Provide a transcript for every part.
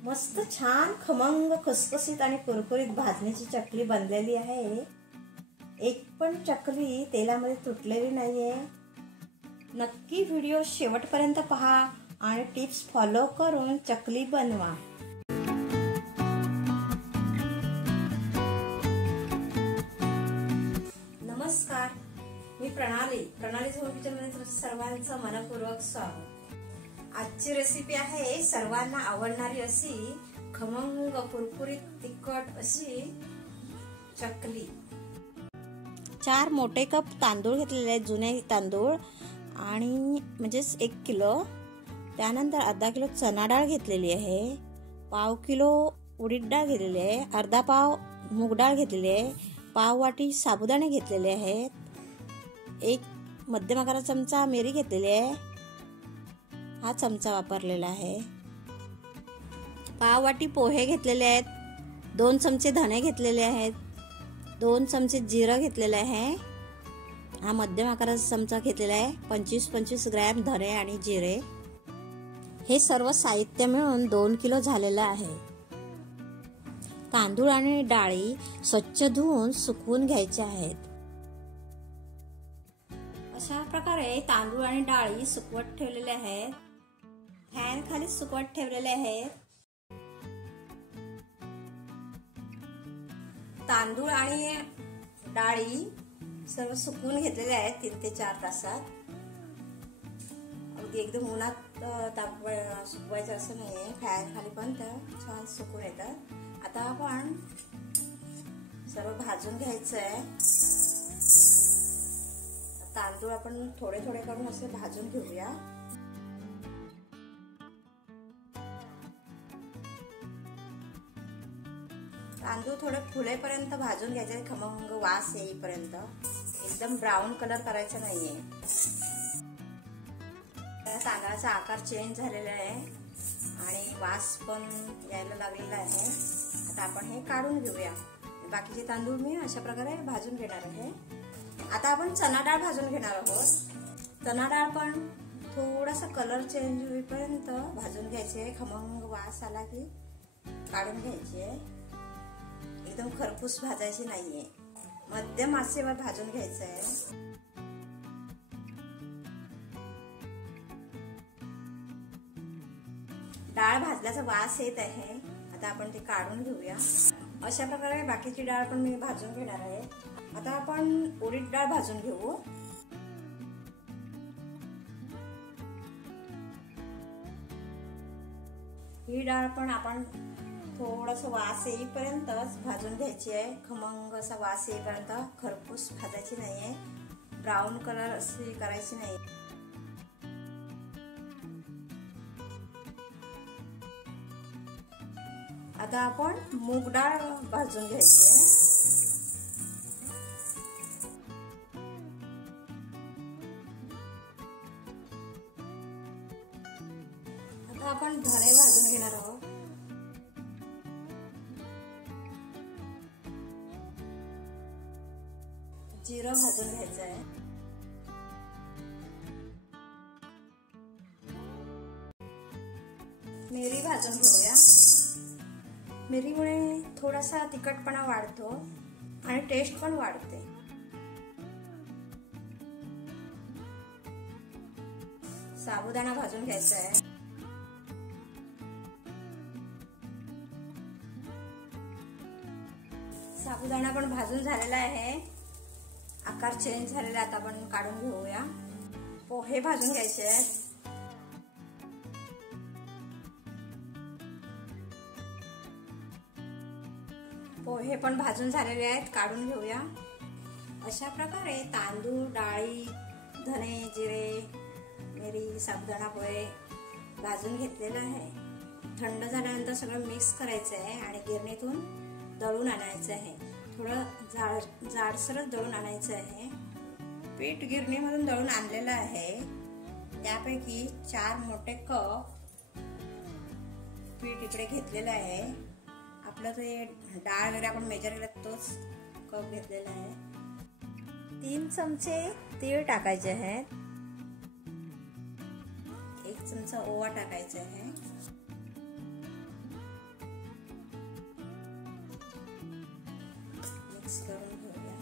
मस्त छान खमंग खुसखुशीत आणि कुरकुरीत भाजणीची चकली बनलेली आहे। एक पण चकली तेलामध्ये तुटलेली नाहीये। नक्की व्हिडिओ शेवटपर्यंत पहा आणि टिप्स फॉलो करून चकली बनवा। नमस्कार, मी प्रणाली झोन किचनमध्ये तुमचं सर्वांचं मनपूर्वक स्वागत। आजची रेसिपी आहे सर्वांना आवडणारी अशी खमंग कुरकुरीत तिखट अशी चकली। 4 मोठे कप तांदूळ घेतलेले आहेत, जुने तांदूळ, आणि म्हणजेच 1 किलो। त्यानंतर अर्धा किलो चना डाळ घेतलेली आहे, पाव किलो उडीद डाळ घेतलेली आहे, अर्धा पाव मूग डाळ घेतलेली आहे, पाव वाटी साबुदाणे घेतलेले आहेत, 1 मध्यम आकाराचा चमचा मिरी घेतलेली आहे, हा चमचा वापरलेला आहे, पाव वाटी पोहे घेतलेले आहेत, 2 चमचे धणे घेतलेले आहेत, 2 चमचे जिरं घेतलेले आहे, हा मध्यम आकाराचा चमचा घेतलेला आहे, 25-25 ग्रॅम धणे आणि जिरे। हे सर्व साहित्य मिळून 2 किलो झालेलं आहे। तांदूळ आणि डाळी स्वच्छ धुवून सुकवून घ्यायचे आहेत। अशा प्रकारे तांदूळ आणि डाळी सुकवत ठेवलेले आहेत, फॅन खाली सुकवत ठेवलेले आहेत। तांदूळ आणि डाळी सर्व सुकवून घेतलेले आहेत 3 ते 4 तासात। अगदी एकदम उन्हात सुकवायचं असं नाहीये, फॅन खाली पण त्या छान सुकून येतात। आता आपण सर्व भाजून घ्यायचं आहे। तांदूळ आपण थोडे थोडे करून असे भाजून घेऊया। तांदूळ थोडे फुलेपर्यंत भाजून घ्यायचे, खमंग वास येईपर्यंत। एकदम ब्राऊन कलर करायचा नाहीये। तांदळाचा आकार चेंज झालेला आहे आणि वास पण यायला लागलेला आहे। आता आपण हे काढून घेऊया। बाकीचे तांदूळ मी अशा प्रकारे भाजून घेणार आहे। आता आपण चना डाळ भाजून घेणार आहोत। चना डाळ पण थोडासा कलर चेंज होईपर्यंत भाजून घ्यायचे। खमंग वास आला की काढून घ्यायची आहे। एकदम खरपूस भाजायची नाहीये, मध्यम आचेवर भाजून घ्यायचं आहे। डाळ भाजल्याचा वास येत आहे, आता आपण ते काढून घेऊया। अशा प्रकारे बाकीची डाळ पण मी भाजून घेणार आहे। आता आपण उडीद डाळ भाजून घेऊ। ही डाळ पण आपण थोडासा वास येईपर्यंतच भाजून घ्यायची आहे। खमंग असा वास येईपर्यंत, खरपूस भाजायची नाहीये, ब्राऊन कलर अशी करायची नाही। आता आपण मूग डाळ भाजून घ्यायची आहे। आता आपण धणे भाजून घेणार आहोत। जिरं भाजून घ्यायचं आहे। मिरी भाजून घेऊया। मिरीमुळे थोडासा तिखटपणा वाढतो आणि टेस्ट पण वाढते। साबुदाणा भाजून घ्यायचा आहे। साबुदाणा पण भाजून झालेला आहे, आकार चेंज झालेला। आता आपण काढून घेऊया। पोहे भाजून घ्यायचे आहेत। पोहे पण भाजून झालेले आहेत, काढून घेऊया। अशा प्रकारे तांदूळ, डाळी, धणे, जिरे, मिरी, साबुदाणा, पोहे भाजून घेतलेलं आहे। थंड झाल्यानंतर सगळं मिक्स करायचं आहे आणि गिरणीतून दळून आणायचं आहे। थोडं जाडसरच दळून आणायचं आहे। पीठ गिरणीमधून दळून आणलेलं आहे, त्यापैकी 4 मोठे कप पीठ इकडे घेतलेलं आहे। आपलं ते डाळ वगैरे आपण मेजर केला तोच कप घेतलेला आहे। 3 चमचे तीळ टाकायचे आहेत, 1 चमचा ओवा टाकायचा आहे, मिक्स करून घेऊया.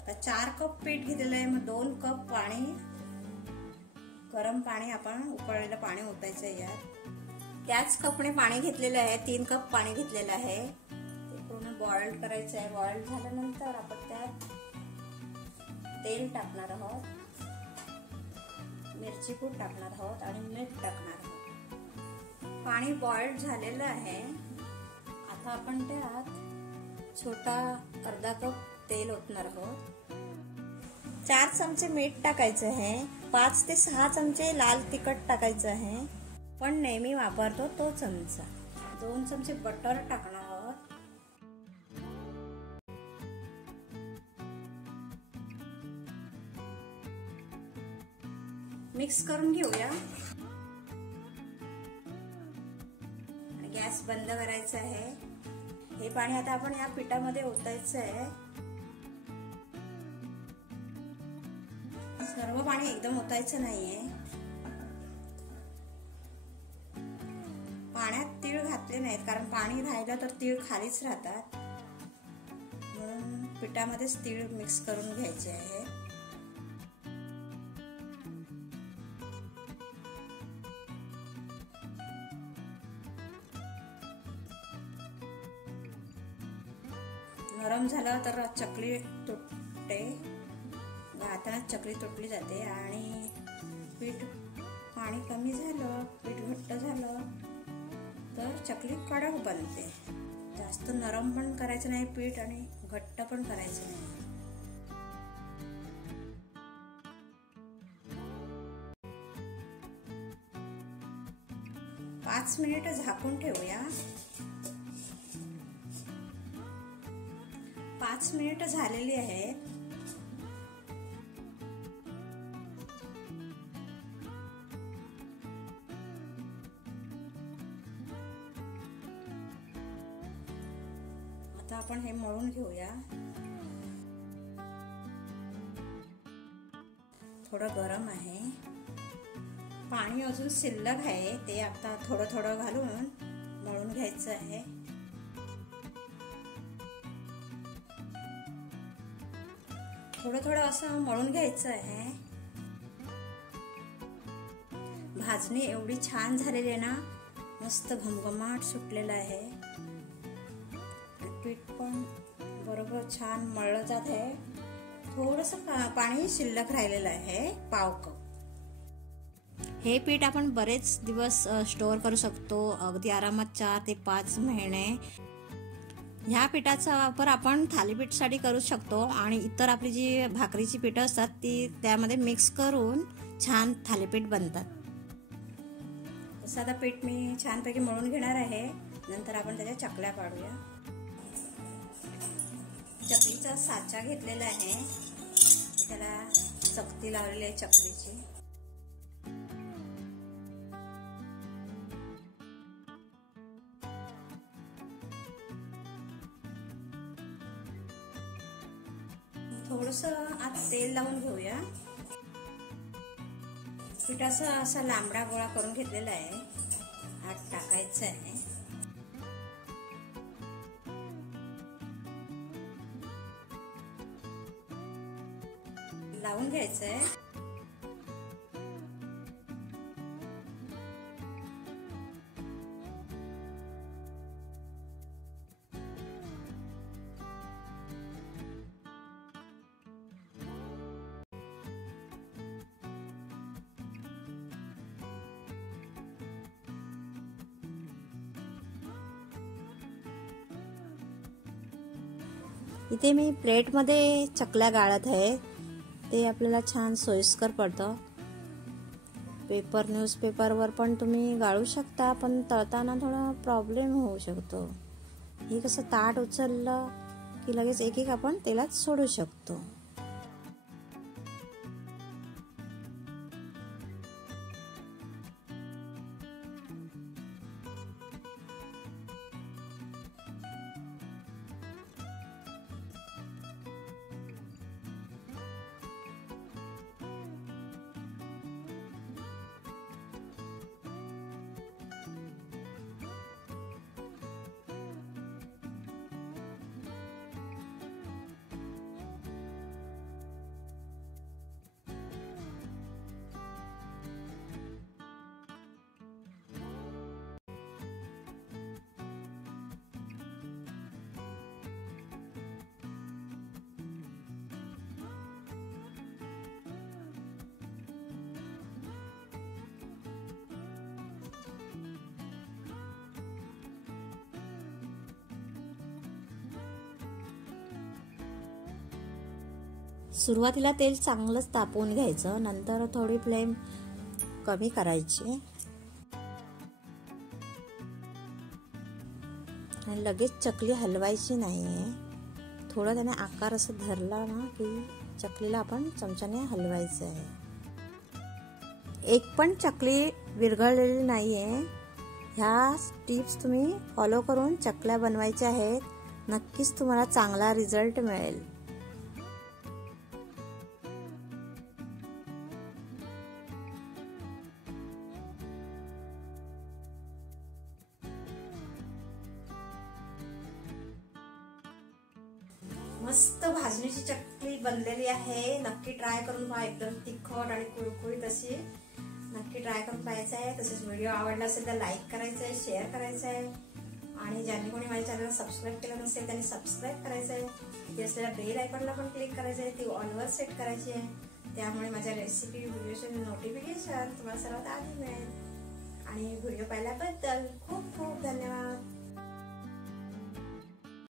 आता 4 कप पीठ घेतलेलं आहे, मग 2 कप पाणी, गरम पाणी आपण उकळलेलं पाणी ओतायचं आहे यात. त्याच कपने पाणी घेतलेलं आहे, 3 कप पाणी घेतलेलं आहे. ते पूर्ण बॉइल्ड करायचं आहे. बॉइल्ड झाल्यानंतर आपण त्यात तेल टाकणार आहोत, मिरची पूड टाकणार आहोत आणि मीठ टाकणार आहोत. पाणी बॉइल्ड झालेलं आहे. आता आपण त्यात छोटा अर्धा कप तेल ओतणार आहोत. 4 चमचे मीठ टाकायचं आहे. 5 ते 6 चमचे लाल तिखट टाकायचं आहे, पण नेहमी वापरतो तो चमचा. 2 चमचे बटर टाकणार आहोत. मिक्स करून घेऊया. गॅस बंद करायचा आहे. हे पाणी आता आपण या पिठामध्ये ओतायचं आहे. सर्व पाणी एकदम ओतायचं नाहीये. पाण्यात तीळ घातले नाहीत, कारण पाणी राहिलं तर तीळ खालीच राहतात, म्हणून पिठामध्येच तीळ मिक्स करून घ्यायचे आहे. नरम झालं तर चकली तुटते, हाताने चकली तुटली जाते. आणि पीठ पाणी कमी झालं, पीठ घट्ट झालं तर चकली कडक बनते. जास्त नरम पण करायचं नाही पीठ आणि घट्ट पण करायचं नाही. पाच मिनिट झाकून ठेवूया. 5 मिनिट झालेली आहेत. आता आपण हे मळून घेऊया. थोडं गरम आहे, पाणी अजून शिल्लक आहे, ते आता थोडं थोडं घालून मळून घ्यायचं आहे. थोडं थोडं असं मळून घ्यायचं आहे. भाजणी एवढी छान झालेली आहे ना, मस्त घमघमाट सुटलेला आहे. पीठ पण बरोबर छान मळलं जात आहे. थोडंसं पाणी शिल्लक राहिलेलं आहे, पाव कप. हे पीठ आपण बरेच दिवस स्टोअर करू शकतो, अगदी आरामात 4 ते 5 महिने. ह्या पिठाचा वापर आपण थालीपीठसाठी करू शकतो आणि इतर आपली जी भाकरीची पिठं असतात ती त्यामध्ये मिक्स करून छान थालीपीठ बनतात. साधा पीठ मी छानपैकी मळून घेणार आहे. नंतर आपण त्याच्या चकल्या पाडूया. चकलीचा साचा घेतलेला आहे, त्याला चकती लावलेली आहे चकलीची. थोडंसं आत तेल लावून घेऊया. पिठाचा असा लांबडा गोळा करून घेतलेला आहे, आत टाकायचा आहे. लावून घ्यायचं आहे. इथे मी प्लेटमध्ये चकल्या गाळत आहे, ते आपल्याला छान सोयीस्कर पडतं. न्यूजपेपरवर पण तुम्ही गाळू शकता, पण तळताना थोडा प्रॉब्लेम होऊ शकतो. हे कसं ताट उचललं की लगेच एक एक आपण तेलात सोडू शकतो. सुरुवातीला तेल चांगलंच तापवून घ्यायचं, नंतर थोडी फ्लेम कमी करायची आणि लगेच चकली हलवायची नाही आहे. थोडं त्याने आकार असं धरला ना की चकलीला आपण चमच्याने हलवायचं आहे. एक पण चकली विरघळलेली नाही आहे. ह्या टिप्स तुम्ही फॉलो करून चकल्या बनवायच्या आहेत. नक्कीच तुम्हाला चांगला रिझल्ट मिळेल. मस्त भाजणीची चकली बनलेली आहे. नक्की ट्राय करून पहा. एकदम तिखट आणि कुरकुरीत अशी नक्की ट्राय करून पाहायचं आहे. तसेच व्हिडिओ आवडला असेल तर लाईक करायचं आहे, शेअर करायचं आहे आणि ज्यांनी कोणी माझ्या चॅनलला सबस्क्राईब केलं नसेल त्यांनी सबस्क्राईब करायचं आहे. तिथे असलेल्या बेल आयकॉनला पण क्लिक करायचं आहे. ती ऑलवर सेट करायची आहे. त्यामुळे माझ्या रेसिपी व्हिडिओचे नोटिफिकेशन तुम्हाला सर्वात आधी मिळेल. आणि व्हिडिओ पाहिल्याबद्दल खूप खूप धन्यवाद.